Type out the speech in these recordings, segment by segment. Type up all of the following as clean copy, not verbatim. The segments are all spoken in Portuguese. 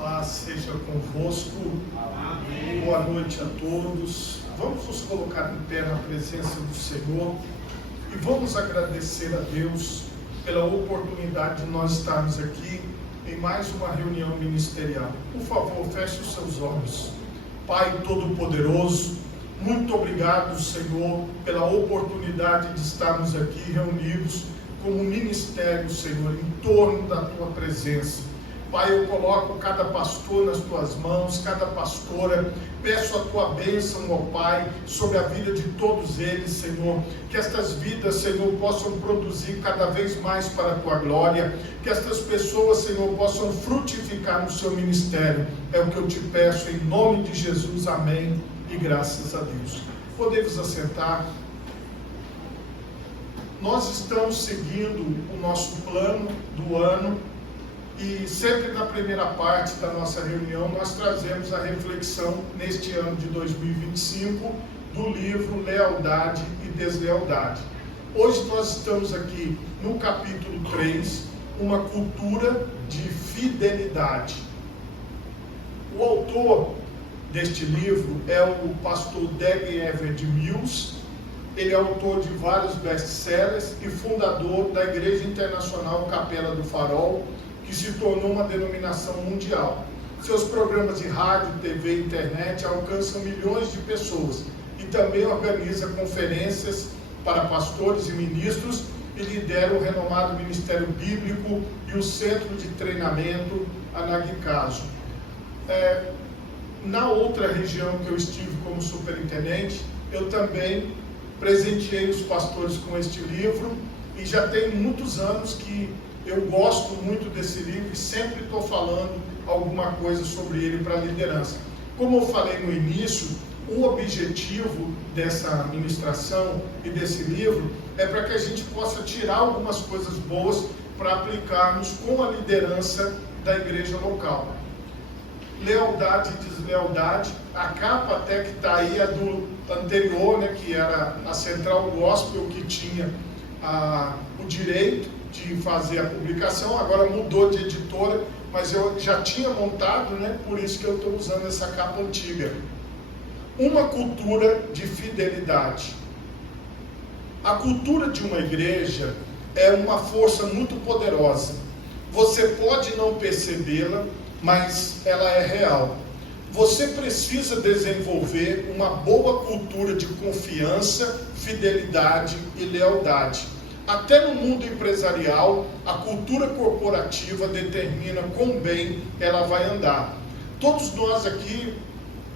Paz seja convosco. Amém. Boa noite a todos. Vamos nos colocar em pé na presença do Senhor e vamos agradecer a Deus pela oportunidade de nós estarmos aqui em mais uma reunião ministerial. Por favor, feche os seus olhos. Pai Todo-Poderoso, muito obrigado, Senhor, pela oportunidade de estarmos aqui reunidos como ministério, Senhor, em torno da Tua presença. Pai, eu coloco cada pastor nas Tuas mãos, cada pastora, peço a Tua bênção, ó Pai, sobre a vida de todos eles, Senhor, que estas vidas, Senhor, possam produzir cada vez mais para a Tua glória, que estas pessoas, Senhor, possam frutificar no Seu ministério, é o que eu te peço, em nome de Jesus, amém, e graças a Deus. Podemos assentar. Nós estamos seguindo o nosso plano do ano, e sempre na primeira parte da nossa reunião nós trazemos a reflexão neste ano de 2025 do livro Lealdade e Deslealdade. Hoje nós estamos aqui no capítulo 3, uma cultura de fidelidade. O autor deste livro é o pastor Dag Heward-Mills. Ele é autor de vários best-sellers e fundador da Igreja Internacional Capela do Farol, que se tornou uma denominação mundial. Seus programas de rádio, TV e internet alcançam milhões de pessoas e também organiza conferências para pastores e ministros e lidera o renomado Ministério Bíblico e o Centro de Treinamento Anagcaso. Na outra região que eu estive como superintendente, eu também presenteei os pastores com este livro e já tem muitos anos que eu gosto muito desse livro e sempre estou falando alguma coisa sobre ele para a liderança. Como eu falei no início, o objetivo dessa ministração e desse livro é para que a gente possa tirar algumas coisas boas para aplicarmos com a liderança da igreja local. Lealdade e deslealdade, a capa até que está aí é do anterior, né, que era a Central Gospel, que tinha o direito de fazer a publicação, agora mudou de editora, mas eu já tinha montado, né, por isso que eu estou usando essa capa antiga. Uma cultura de fidelidade. A cultura de uma igreja é uma força muito poderosa. Você pode não percebê-la, mas ela é real. Você precisa desenvolver uma boa cultura de confiança, fidelidade e lealdade. Até no mundo empresarial, a cultura corporativa determina quão bem ela vai andar. Todos nós aqui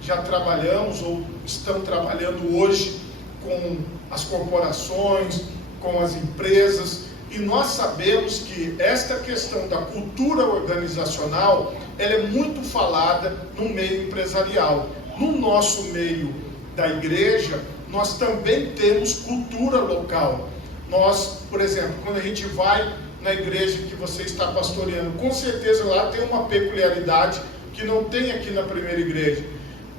já trabalhamos ou estão trabalhando hoje com as corporações, com as empresas, e nós sabemos que esta questão da cultura organizacional, ela é muito falada no meio empresarial. No nosso meio da igreja, nós também temos cultura local. Nós, por exemplo, quando a gente vai na igreja que você está pastoreando, com certeza lá tem uma peculiaridade que não tem aqui na primeira igreja.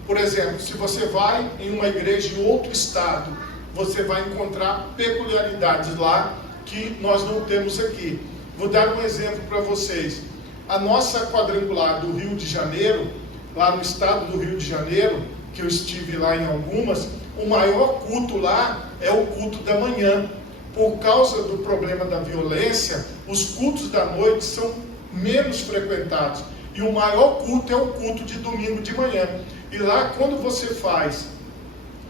Por exemplo, se você vai em uma igreja em outro estado, você vai encontrar peculiaridades lá que nós não temos aqui. Vou dar um exemplo para vocês. A nossa quadrangular do Rio de Janeiro, lá no estado do Rio de Janeiro, que eu estive lá em algumas, o maior culto lá é o culto da manhã. Por causa do problema da violência, os cultos da noite são menos frequentados. E o maior culto é o culto de domingo de manhã. E lá, quando você faz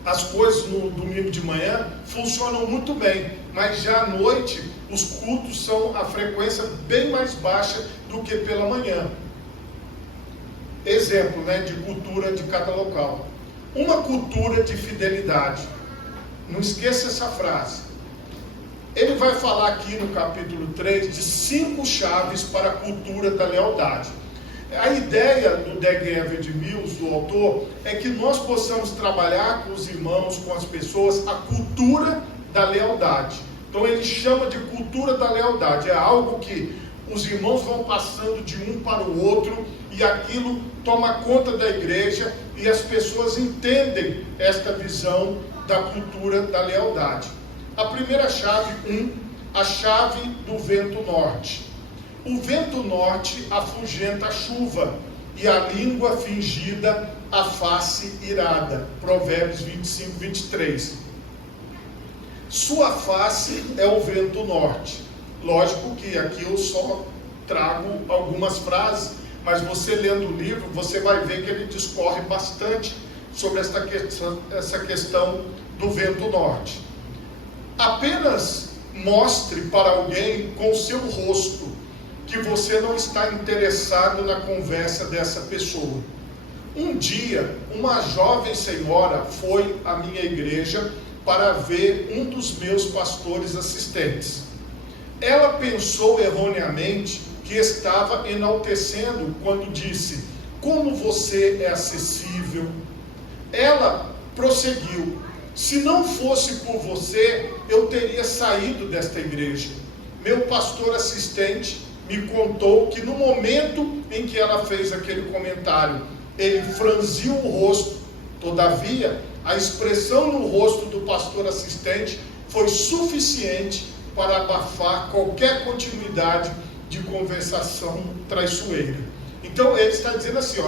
as coisas no domingo de manhã, funcionam muito bem. Mas já à noite, os cultos são a frequência bem mais baixa do que pela manhã. Exemplo, né, de cultura de cada local. Uma cultura de fidelidade. Não esqueça essa frase. Ele vai falar aqui no capítulo 3 de 5 chaves para a cultura da lealdade. A ideia do Dag Heward-Mills, do autor, é que nós possamos trabalhar com os irmãos, com as pessoas, a cultura da lealdade. Então ele chama de cultura da lealdade. É algo que os irmãos vão passando de um para o outro e aquilo toma conta da igreja e as pessoas entendem esta visão da cultura da lealdade. A primeira chave, a chave do vento norte. O vento norte afugenta a chuva e a língua fingida, a face irada. Provérbios 25, 23. Sua face é o vento norte. Lógico que aqui eu só trago algumas frases, mas você lendo o livro, você vai ver que ele discorre bastante sobre essa questão do vento norte. Apenas mostre para alguém com o seu rosto que você não está interessado na conversa dessa pessoa. Um dia, uma jovem senhora foi à minha igreja para ver um dos meus pastores assistentes. Ela pensou erroneamente que estava enaltecendo quando disse: como você é acessível. Ela prosseguiu: se não fosse por você, eu teria saído desta igreja. Meu pastor assistente me contou que no momento em que ela fez aquele comentário, ele franziu o rosto. Todavia, a expressão no rosto do pastor assistente foi suficiente para abafar qualquer continuidade de conversação traiçoeira. Então ele está dizendo assim,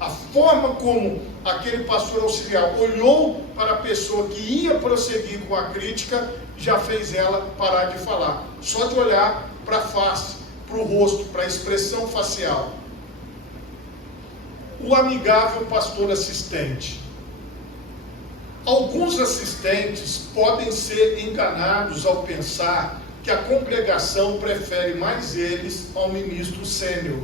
a forma como aquele pastor auxiliar olhou para a pessoa que ia prosseguir com a crítica, já fez ela parar de falar. Só de olhar para a face, para o rosto, para a expressão facial. O amigável pastor assistente. Alguns assistentes podem ser enganados ao pensar que a congregação prefere mais eles ao ministro sênior.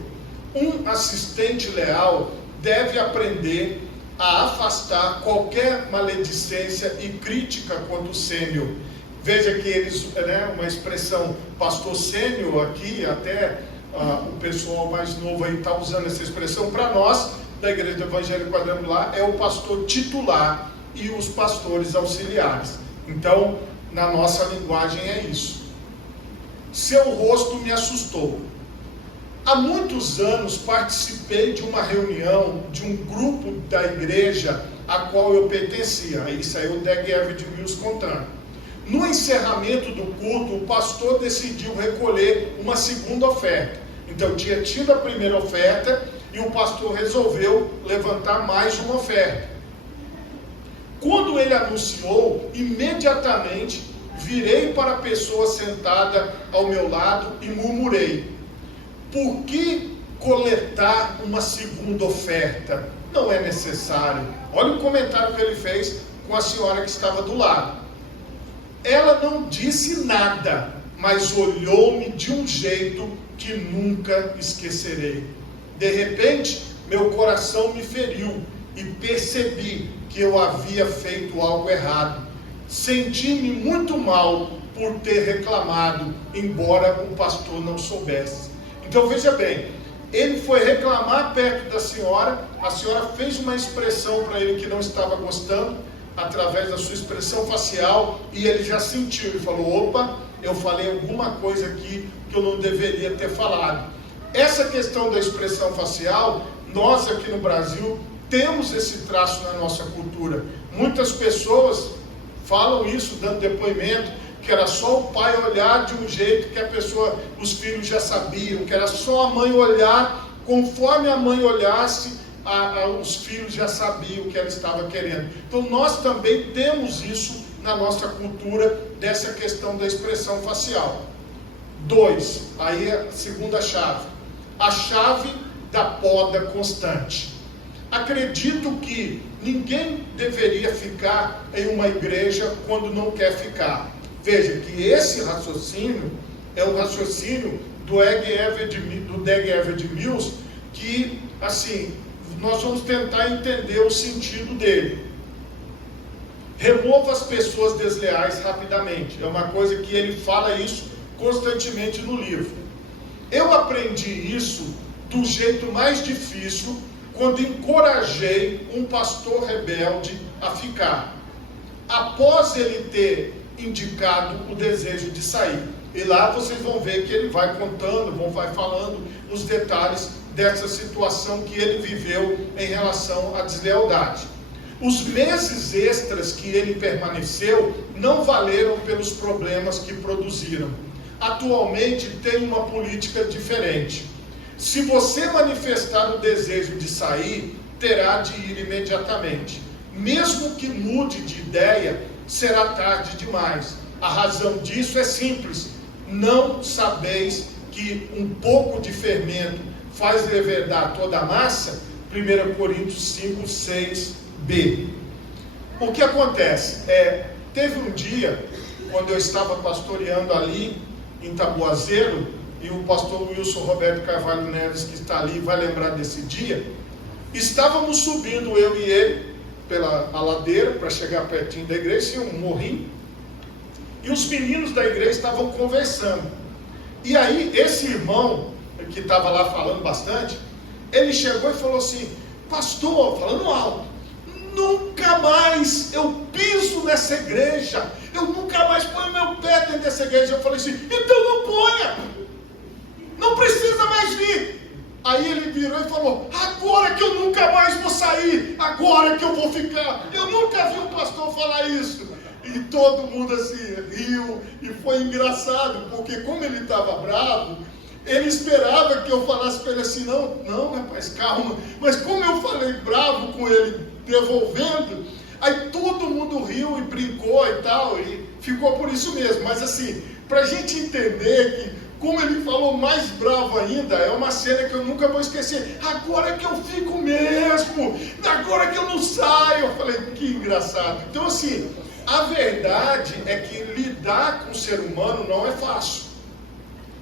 Um assistente leal deve aprender a afastar qualquer maledicência e crítica contra o sênior. Veja que eles, uma expressão pastor sênior aqui, até o pessoal mais novo aí está usando essa expressão. Para nós, da Igreja do Evangelho Quadrangular, é o pastor titular e os pastores auxiliares. Então, na nossa linguagem é isso. Seu rosto me assustou. Há muitos anos participei de uma reunião de um grupo da igreja a qual eu pertencia. Aí saiu o Dag Everett Mills contando. No encerramento do culto, o pastor decidiu recolher uma segunda oferta. Então tinha tido a primeira oferta e o pastor resolveu levantar mais uma oferta. Quando ele anunciou, imediatamente virei para a pessoa sentada ao meu lado e murmurei: por que coletar uma segunda oferta? Não é necessário. Olha o comentário que ele fez com a senhora que estava do lado. Ela não disse nada, mas olhou-me de um jeito que nunca esquecerei. De repente, meu coração me feriu e percebi que eu havia feito algo errado. Senti-me muito mal por ter reclamado, embora o pastor não soubesse. Então veja bem, ele foi reclamar perto da senhora, a senhora fez uma expressão para ele que não estava gostando, através da sua expressão facial, e ele já sentiu, ele falou: opa, eu falei alguma coisa aqui que eu não deveria ter falado. Essa questão da expressão facial, nós aqui no Brasil temos esse traço na nossa cultura. Muitas pessoas falam isso, dando depoimento, que era só o pai olhar de um jeito que a pessoa, os filhos já sabiam, que era só a mãe olhar, conforme a mãe olhasse, os filhos já sabiam o que ela estava querendo. Então nós também temos isso na nossa cultura, dessa questão da expressão facial. 2, aí é a segunda chave, a chave da poda constante. Acredito que ninguém deveria ficar em uma igreja quando não quer ficar. Veja que esse raciocínio é o raciocínio do Dag Everett Mills, que, assim, nós vamos tentar entender o sentido dele. Remova as pessoas desleais rapidamente. É uma coisa que ele fala isso constantemente no livro. Eu aprendi isso do jeito mais difícil, quando encorajei um pastor rebelde a ficar, após ele ter indicado o desejo de sair. E lá vocês vão ver que ele vai contando, vai falando os detalhes dessa situação que ele viveu em relação à deslealdade. Os meses extras que ele permaneceu não valeram pelos problemas que produziram. Atualmente tem uma política diferente. Se você manifestar o desejo de sair, terá de ir imediatamente. Mesmo que mude de ideia, será tarde demais. A razão disso é simples. Não sabeis que um pouco de fermento faz levedar toda a massa? 1 Coríntios 5, 6b. O que acontece? Teve um dia, quando eu estava pastoreando ali em Taboazeiro, e o pastor Wilson Roberto Carvalho Neves, que está ali, vai lembrar desse dia. Estávamos subindo, eu e ele, pela ladeira, para chegar pertinho da igreja, tinha um morrinho, e os meninos da igreja estavam conversando. E aí, esse irmão, que estava lá falando bastante, ele chegou e falou assim: pastor, falando alto, nunca mais eu piso nessa igreja, eu nunca mais ponho meu pé dentro dessa igreja. Eu falei assim: então não ponha, não precisa mais vir. Aí ele virou e falou: agora que eu nunca mais vou sair, agora que eu vou ficar. Eu nunca vi um pastor falar isso. E todo mundo assim riu, e foi engraçado, porque como ele estava bravo, ele esperava que eu falasse para ele assim: não rapaz, calma. Mas como eu falei bravo com ele, devolvendo, aí todo mundo riu e brincou e tal, e ficou por isso mesmo. Mas assim, para a gente entender que, como ele falou mais bravo ainda, é uma cena que eu nunca vou esquecer. Agora que eu fico mesmo, agora que eu não saio. Eu falei: que engraçado. Então assim, a verdade é que lidar com o ser humano não é fácil.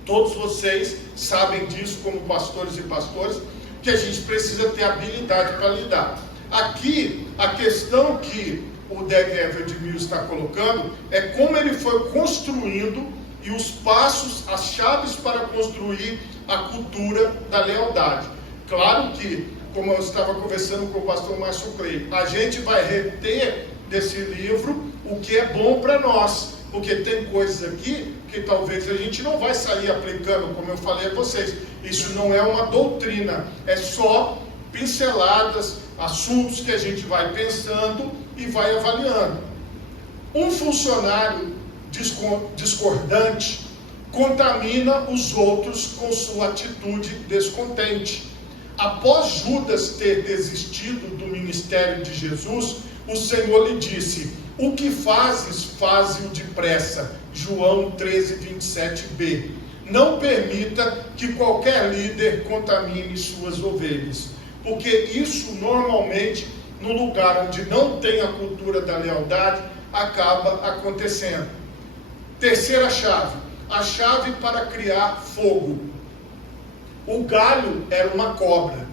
Todos vocês sabem disso, como pastores e pastoras, que a gente precisa ter habilidade para lidar. Aqui, a questão que o Dag Heward-Mills está colocando é como ele foi construindo e os passos, as chaves para construir a cultura da lealdade. Claro que, como eu estava conversando com o pastor Márcio Clay, a gente vai reter desse livro o que é bom para nós, porque tem coisas aqui que talvez a gente não vai sair aplicando, como eu falei a vocês. Isso não é uma doutrina, é só pinceladas, assuntos que a gente vai pensando e vai avaliando. Um funcionário discordante contamina os outros com sua atitude descontente. Após Judas ter desistido do ministério de Jesus, o Senhor lhe disse: o que fazes, faze-o depressa. João 13, 27b. Não permita que qualquer líder contamine suas ovelhas, porque isso normalmente, no lugar onde não tem a cultura da lealdade, acaba acontecendo. Terceira chave, a chave para criar fogo. O galho era uma cobra.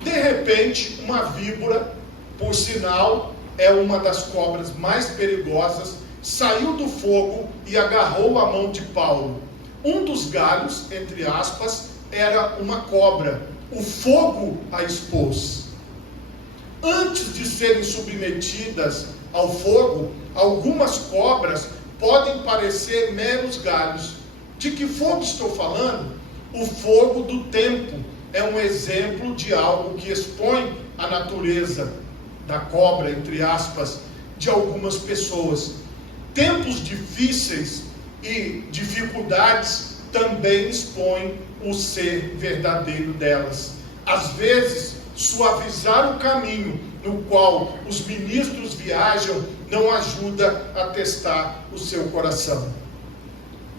De repente, uma víbora, por sinal, é uma das cobras mais perigosas, saiu do fogo e agarrou a mão de Paulo. Um dos galhos, entre aspas, era uma cobra. O fogo a expôs. Antes de serem submetidas ao fogo, algumas cobras podem parecer meros galhos. De que fogo estou falando? O fogo do tempo é um exemplo de algo que expõe a natureza da cobra, entre aspas, de algumas pessoas. Tempos difíceis e dificuldades também expõem o ser verdadeiro delas. Às vezes, suavizar o caminho no qual os ministros viajam não ajuda a testar o seu coração.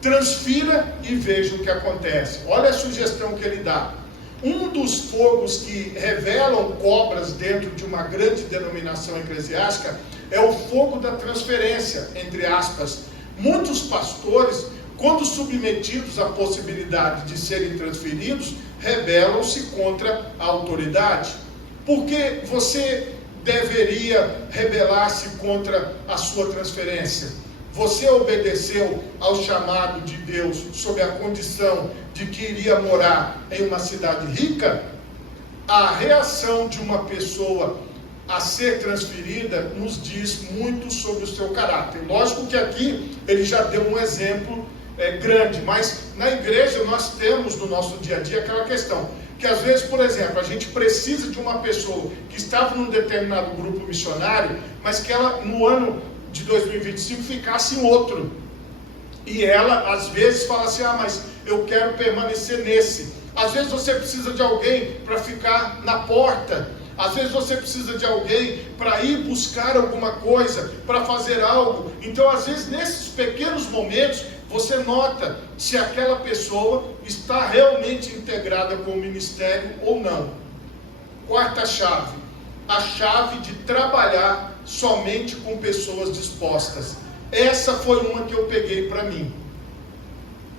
Transfira e veja o que acontece. Olha a sugestão que ele dá. Um dos fogos que revelam cobras dentro de uma grande denominação eclesiástica é o fogo da transferência, entre aspas. Muitos pastores, quando submetidos à possibilidade de serem transferidos, rebelam-se contra a autoridade. Por que você deveria rebelar-se contra a sua transferência? Você obedeceu ao chamado de Deus sob a condição de que iria morar em uma cidade rica? A reação de uma pessoa a ser transferida nos diz muito sobre o seu caráter. Lógico que aqui ele já deu um exemplo grande, mas na igreja nós temos no nosso dia a dia aquela questão, que às vezes, por exemplo, a gente precisa de uma pessoa que estava num determinado grupo missionário, mas que ela no ano de 2025 ficasse em outro, e ela às vezes fala assim: mas eu quero permanecer nesse. Às vezes você precisa de alguém para ficar na porta. Às vezes você precisa de alguém para ir buscar alguma coisa, para fazer algo. Então, às vezes, nesses pequenos momentos, você nota se aquela pessoa está realmente integrada com o ministério ou não. Quarta chave, a chave de trabalhar somente com pessoas dispostas. Essa foi uma que eu peguei para mim.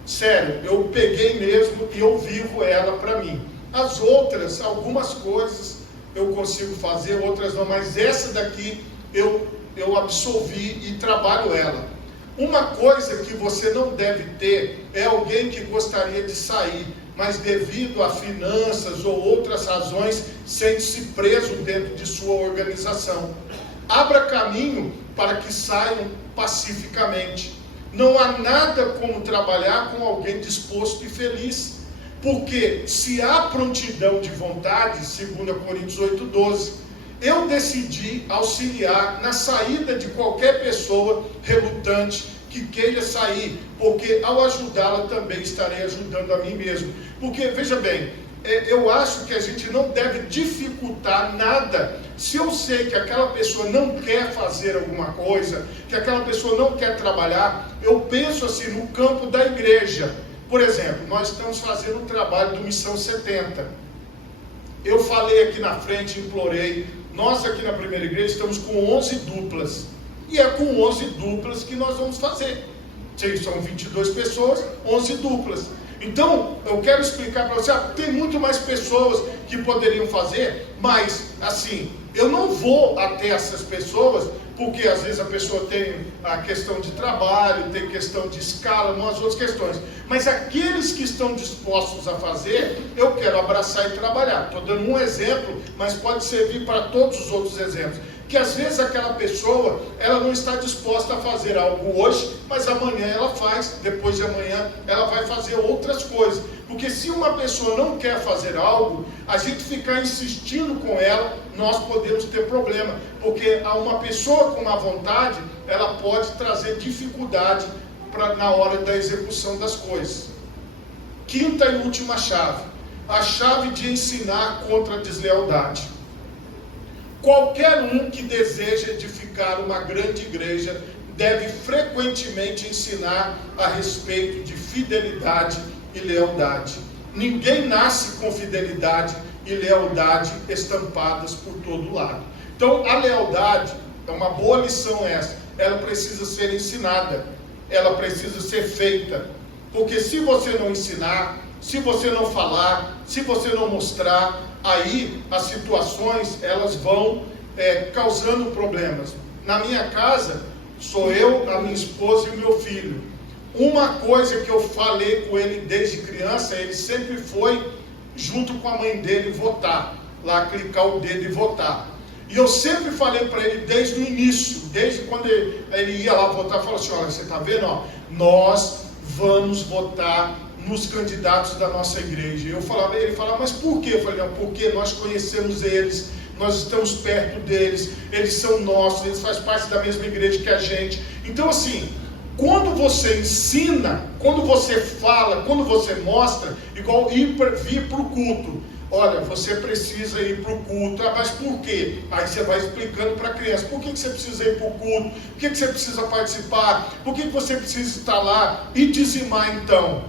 Sério, eu peguei mesmo e eu vivo ela para mim. As outras, algumas coisas eu consigo fazer, outras não, mas essa daqui eu absorvi e trabalho ela. Uma coisa que você não deve ter é alguém que gostaria de sair, mas devido a finanças ou outras razões, sente-se preso dentro de sua organização. Abra caminho para que saiam pacificamente. Não há nada como trabalhar com alguém disposto e feliz. Porque se há prontidão de vontade, 2 Coríntios 8:12, eu decidi auxiliar na saída de qualquer pessoa relutante que queira sair, porque ao ajudá-la também estarei ajudando a mim mesmo. Porque, veja bem, eu acho que a gente não deve dificultar nada. Se eu sei que aquela pessoa não quer fazer alguma coisa, que aquela pessoa não quer trabalhar, eu penso assim no campo da igreja. Por exemplo, nós estamos fazendo um trabalho do Missão 70. Eu falei aqui na frente, implorei. Nós aqui na primeira igreja estamos com 11 duplas. E é com 11 duplas que nós vamos fazer. São 22 pessoas, 11 duplas. Então, eu quero explicar para você, tem muito mais pessoas que poderiam fazer, mas, assim, eu não vou até essas pessoas, porque às vezes a pessoa tem a questão de trabalho, tem questão de escala, umas outras questões. Mas aqueles que estão dispostos a fazer, eu quero abraçar e trabalhar. Estou dando um exemplo, mas pode servir para todos os outros exemplos. Que às vezes aquela pessoa, ela não está disposta a fazer algo hoje, mas amanhã ela faz, depois de amanhã ela vai fazer outras coisas. Porque se uma pessoa não quer fazer algo, a gente ficar insistindo com ela, nós podemos ter problema. Porque a uma pessoa com má vontade, ela pode trazer dificuldade na hora da execução das coisas. Quinta e última chave, a chave de ensinar contra a deslealdade. Qualquer um que deseja edificar uma grande igreja deve frequentemente ensinar a respeito de fidelidade e lealdade. Ninguém nasce com fidelidade e lealdade estampadas por todo lado. Então, a lealdade é uma boa lição essa. Ela precisa ser ensinada, ela precisa ser feita. Porque se você não ensinar, se você não falar, se você não mostrar, aí as situações elas vão causando problemas. Na minha casa, sou eu, a minha esposa e o meu filho. Uma coisa que eu falei com ele desde criança, ele sempre foi junto com a mãe dele votar, lá clicar o dedo e votar. E eu sempre falei para ele desde o início, desde quando ele ia lá votar, falou assim, olha, você está vendo, ó, nós vamos votar nos candidatos da nossa igreja. Ele falava, mas por quê? Eu falei, não, porque nós conhecemos eles, nós estamos perto deles, eles são nossos, eles fazem parte da mesma igreja que a gente. Então assim, quando você ensina, quando você fala, quando você mostra, igual vir para o culto, olha, você precisa ir para o culto, mas por quê? Aí você vai explicando para a criança, por que você precisa ir para o culto, por que você precisa participar, por que você precisa estar lá e dizimar então?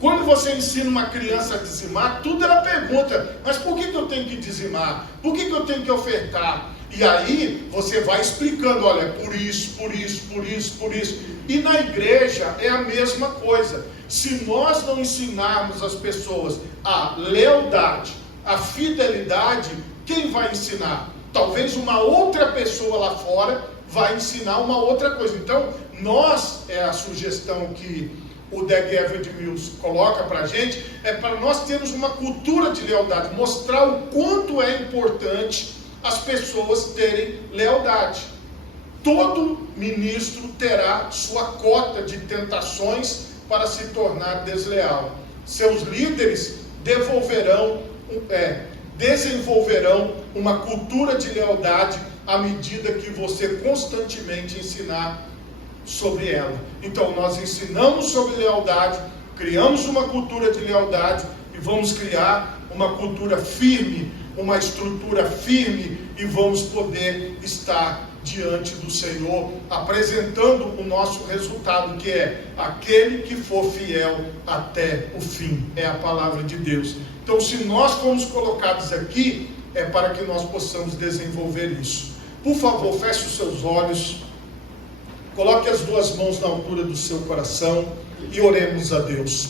Quando você ensina uma criança a dizimar, tudo ela pergunta, mas por que eu tenho que dizimar? Por que eu tenho que ofertar? E aí você vai explicando, olha, por isso, por isso, por isso, por isso. E na igreja é a mesma coisa. Se nós não ensinarmos as pessoas a lealdade, a fidelidade, quem vai ensinar? Talvez uma outra pessoa lá fora vai ensinar uma outra coisa. Então, é a sugestão que o Dag Heward-Mills coloca para a gente, é para nós termos uma cultura de lealdade, mostrar o quanto é importante as pessoas terem lealdade. Todo ministro terá sua cota de tentações para se tornar desleal. Seus líderes desenvolverão uma cultura de lealdade à medida que você constantemente ensinar sobre ela. Então nós ensinamos sobre lealdade, Criamos uma cultura de lealdade e vamos criar uma cultura firme, uma estrutura firme, e vamos poder estar diante do Senhor, apresentando o nosso resultado, que é aquele que for fiel até o fim. É a palavra de Deus. Então, se nós fomos colocados aqui, é para que nós possamos desenvolver isso. Por favor, feche os seus olhos, coloque as duas mãos na altura do seu coração e oremos a Deus.